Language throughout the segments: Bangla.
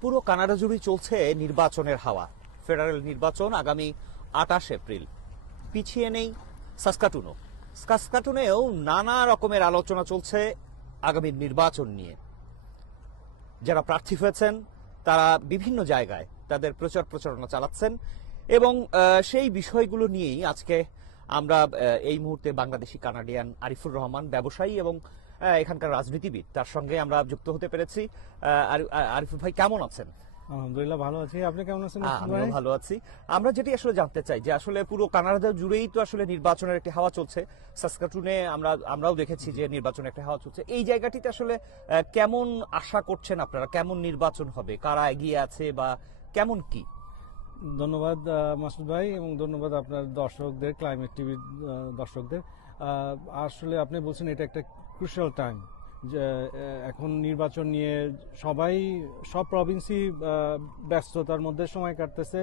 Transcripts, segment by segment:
পুরো কানাডা জুড়ে চলছে নির্বাচনের হাওয়া। ফেডারেল নির্বাচন আগামী 28 এপ্রিল। পিছিয়ে নেই সাসকাটুনও। সাসকাটুনেও নানা রকমের আলোচনা চলছে আগামী নির্বাচন নিয়ে। যারা প্রার্থী হয়েছেন তারা বিভিন্ন জায়গায় তাদের প্রচার প্রচারণা চালাচ্ছেন এবং সেই বিষয়গুলো নিয়েই আজকে আমরা এই মুহূর্তে বাংলাদেশি কানাডিয়ান আরিফুর রহমান, ব্যবসায়ী এবং এখানকার রাজনীতিবিদ, তার সঙ্গে আমরা যুক্ত হতে পেরেছি। আরিফুর ভাই, কেমন আছেন? আলহামদুলিল্লাহ ভালো আছি। আপনি কেমন আছেন? আমিও ভালো আছি। আমরা যেটি আসলে জানতে চাই যে আসলে পুরো কানাডা জুড়েই তো আসলে নির্বাচনের একটি হাওয়া চলছে। সাসকাটুনে আমরাও দেখেছি যে নির্বাচনের একটা হাওয়া চলছে। এই জায়গাটিতে আসলে কেমন আশা করছেন আপনারা? কেমন নির্বাচন হবে? কারা এগিয়ে আছে বা কেমন কি? ধন্যবাদ মাসুদ ভাই, এবং ধন্যবাদ আপনার দর্শকদের, ক্লাইমেট টিভির দর্শকদের। আসলে আপনি বলছেন এটা একটা ক্রুশিয়াল টাইম, যে এখন নির্বাচন নিয়ে সব প্রভিন্সই ব্যস্ততার মধ্যে সময় কাটতেছে।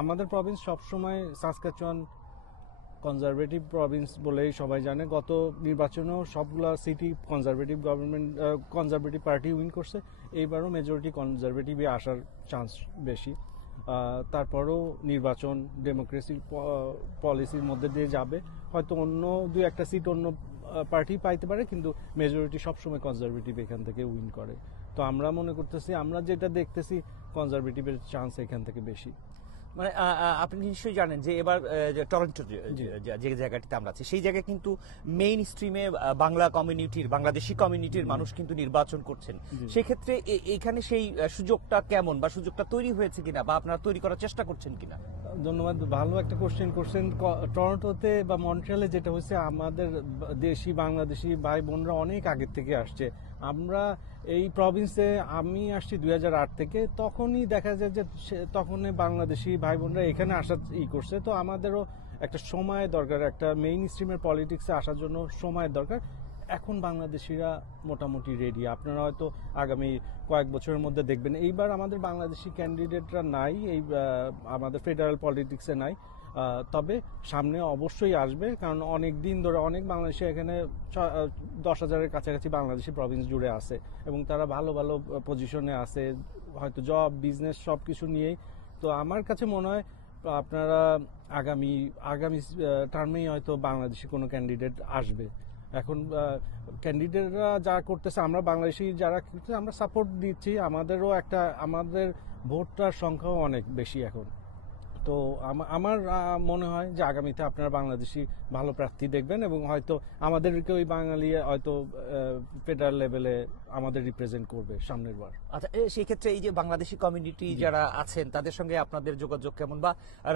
আমাদের প্রভিন্স সবসময় সাসকাচুয়ান কনজারভেটিভ প্রভিন্স বলেই সবাই জানে। গত নির্বাচনেও সবগুলা সিটি কনজারভেটিভ পার্টি উইন করছে। এইবারও মেজরিটি কনজারভেটিভই আসার চান্স বেশি। তারপরও নির্বাচন ডেমোক্রেসি পলিসির মধ্যে দিয়ে যাবে। হয়তো অন্য দুই একটা সিট অন্য পার্টি পাইতে পারে, কিন্তু মেজরিটি সবসময় কনজারভেটিভ এখান থেকে উইন করে। তো আমরা মনে করতেছি, আমরা যেটা দেখতেছি, কনজারভেটিভের চান্স এখান থেকে বেশি। মানে আপনি নিশ্চয়ই জানেন যে এবার টরন্টো যে জায়গাটিতে আমরা আছি, সেই জায়গায় কিন্তু মেইন স্ট্রিমে বাংলাদেশি কমিউনিটির মানুষ কিন্তু নির্বাচন করছেন। সেক্ষেত্রে এখানে সেই সুযোগটা কেমন, বা সুযোগটা তৈরি হয়েছে কিনা, বা আপনারা তৈরি করার চেষ্টা করছেন কিনা? ধন্যবাদ, ভালো একটা কোশ্চেন করছেন। টরন্টোতে বা মন্ট্রিয়ালে যেটা হয়েছে, আমাদের দেশি বাংলাদেশি ভাই বোনরা অনেক আগের থেকে আসছে। আমরা এই প্রভিন্সে আমি আসছি 2008 থেকে। তখনই দেখা যায় যে তখন বাংলাদেশি ভাই বোনরা এখানে আসার করছে। তো আমাদেরও একটা সময় দরকার, একটা মেইন স্ট্রিমের পলিটিক্সে আসার জন্য সময়ের দরকার। এখন বাংলাদেশিরা মোটামুটি রেডি। আপনারা হয়তো আগামী কয়েক বছরের মধ্যে দেখবেন, এইবার আমাদের বাংলাদেশি ক্যান্ডিডেটরা নাই, আমাদের ফেডারেল পলিটিক্সে নাই। তবে সামনে অবশ্যই আসবে, কারণ অনেক দিন ধরে অনেক বাংলাদেশি এখানে 10,000-এর কাছাকাছি বাংলাদেশি প্রভিন্স জুড়ে আছে, এবং তারা ভালো ভালো পজিশনে আছে, হয়তো জব, বিজনেস সব কিছু নিয়েই। তো আমার কাছে মনে হয় আপনারা আগামী টার্মেই হয়তো বাংলাদেশি কোনো ক্যান্ডিডেট আসবে। এখন ক্যান্ডিডেটরা যা করতেছে, আমরা বাংলাদেশি যারা করতেছে আমরা সাপোর্ট দিচ্ছি। আমাদের ভোটটার সংখ্যাও অনেক বেশি এখন। তো আমার মনে হয় যে আগামীতে আপনারা বাংলাদেশি ভালো প্রার্থী দেখবেন, এবং হয়তো আমাদেরকে ওই বাঙালি হয়তো ফেডারেল লেভেলে আমাদের রিপ্রেজেন্ট করবে সামনের বার। আচ্ছা, সেই ক্ষেত্রে এই যে বাংলাদেশি কমিউনিটি যারা আছেন তাদের সঙ্গে আপনাদের যোগাযোগ কেমন, বা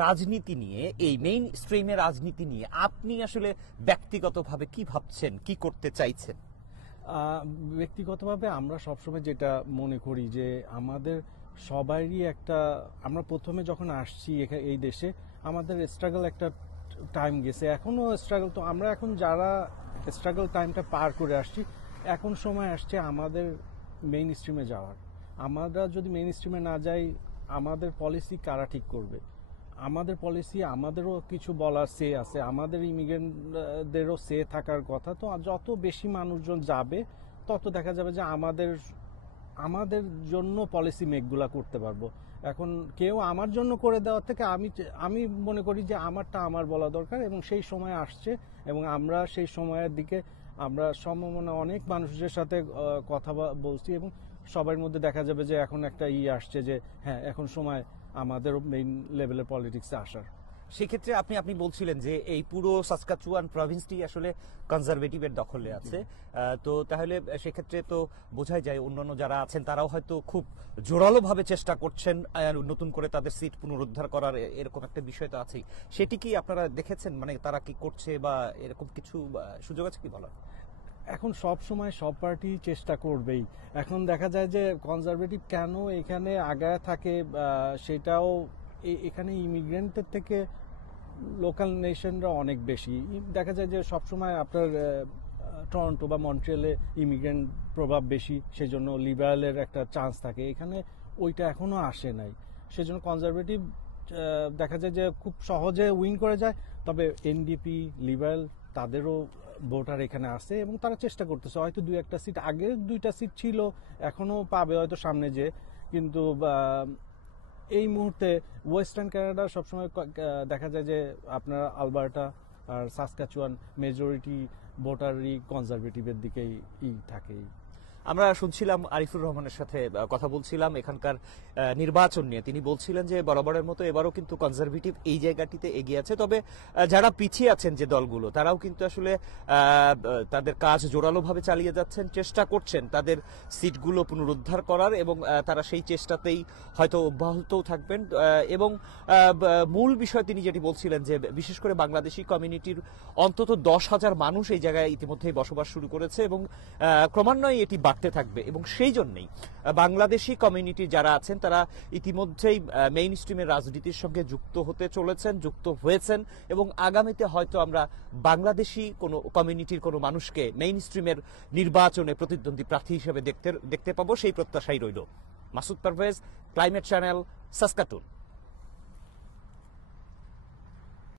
রাজনীতি নিয়ে, এই মেইন স্ট্রিমের রাজনীতি নিয়ে আপনি আসলে ব্যক্তিগতভাবে কি ভাবছেন, কি করতে চাইছেন? ব্যক্তিগতভাবে আমরা সবসময় যেটা মনে করি যে আমাদের সবারই আমরা প্রথমে যখন আসছি এই দেশে, আমাদের স্ট্রাগল একটা টাইম গেছে, এখনো স্ট্রাগল। তো আমরা এখন যারা স্ট্রাগল টাইমটা পার করে আসছি, এখন সময় আসছে আমাদের মেইন স্ট্রিমে যাওয়ার। আমরা যদি মেইন স্ট্রিমে না যাই, আমাদের পলিসি কারা ঠিক করবে? আমাদের পলিসি, আমাদেরও কিছু বলার সে আছে, আমাদের ইমিগ্রেন্টদেরও সে থাকার কথা। তো যত বেশি মানুষজন যাবে, তত দেখা যাবে যে আমাদের জন্য পলিসি মেকগুলা করতে পারবো। এখন কেউ আমার জন্য করে দেওয়ার থেকে আমি মনে করি যে আমারটা আমার বলা দরকার, এবং সেই সময় আসছে, এবং আমরা সেই সময়ের দিকে আমরা সম্ভাবনা অনেক মানুষের সাথে কথা বলছি, এবং সবার মধ্যে দেখা যাবে যে এখন একটা আসছে যে হ্যাঁ, এখন সময় আমাদেরও মেইন লেভেলের পলিটিক্সে আসার। সেক্ষেত্রে আপনি বলছিলেন যে এই পুরো সাসকাচুয়ান প্রভিন্সটি আসলে কনজারভেটিভের দখলে আছে। তো তাহলে সেক্ষেত্রে তো বোঝাই যায় অন্যান্য যারা আছেন তারাও হয়তো খুব জোরালোভাবে চেষ্টা করছেন নতুন করে তাদের সিট পুনরুদ্ধার করার, এরকম একটা বিষয় তো আছেই। সেটি কি আপনারা দেখেছেন, মানে তারা কি করছে, বা এরকম কিছু সুযোগ আছে কি বলার? এখন সব সময় সব পার্টি চেষ্টা করবেই। এখন দেখা যায় যে কনজারভেটিভ কেন এখানে আগায় থাকে, সেটাও এখানে ইমিগ্রেন্টের থেকে লোকাল নেশনরা অনেক বেশি। দেখা যায় যে সবসময় আপনার টরন্টো বা মন্ট্রিয়ালে ইমিগ্রেন্ট প্রভাব বেশি, সেজন্য লিবারেলের একটা চান্স থাকে। এখানে ওইটা এখনো আসে নাই, সেজন্য কনজারভেটিভ দেখা যায় যে খুব সহজে উইন করে যায়। তবে এনডিপি, লিবারেল, তাদেরও ভোটার এখানে আছে এবং তারা চেষ্টা করতেছে, হয়তো 2-1টা সিট, আগের 2টা সিট ছিল, এখনো পাবে হয়তো সামনে যে, কিন্তু এই মুহূর্তে ওয়েস্টার্ন কানাডা সবসময় দেখা যায় যে আপনার আলবার্টা আর সাসকাচুয়ান মেজরিটি ভোটারই কনজারভেটিভের দিকেই থাকে। আমরা শুনছিলাম আরিফুর রহমানের সাথে কথা বলছিলাম এখানকার নির্বাচন নিয়ে। তিনি বলছিলেন যে বরাবরের মতো এবারও কিন্তু কনজারভেটিভ এই জায়গাটিতে এগিয়ে আছে, তবে যারা পিছিয়ে আছেন যে দলগুলো তারাও কিন্তু আসলে তাদের কাজ জোরালোভাবে চালিয়ে যাচ্ছেন, চেষ্টা করছেন তাদের সিটগুলো পুনরুদ্ধার করার, এবং তারা সেই চেষ্টাতেই হয়তো অব্যাহতও থাকবেন। এবং মূল বিষয় তিনি যেটি বলছিলেন যে বিশেষ করে বাংলাদেশি কমিউনিটির অন্তত 10,000 মানুষ এই জায়গায় ইতিমধ্যেই বসবাস শুরু করেছে এবং ক্রমান্বয়ে এটি বাড়তে থাকবে, এবং সেই জন্যই বাংলাদেশি কমিউনিটি যারা আছেন তারা ইতিমধ্যেই মেইন স্ট্রিমের রাজনীতির সঙ্গে যুক্ত হতে চলেছেন, যুক্ত হয়েছেন, এবং আগামীতে হয়তো আমরা বাংলাদেশি কোনো কমিউনিটির কোনো মানুষকে মেইন স্ট্রিমের নির্বাচনে প্রতিদ্বন্দ্বী প্রার্থী হিসেবে দেখতে পাবো, সেই প্রত্যাশাই রইল। Masud Parvez, climate channel, Saskatoon.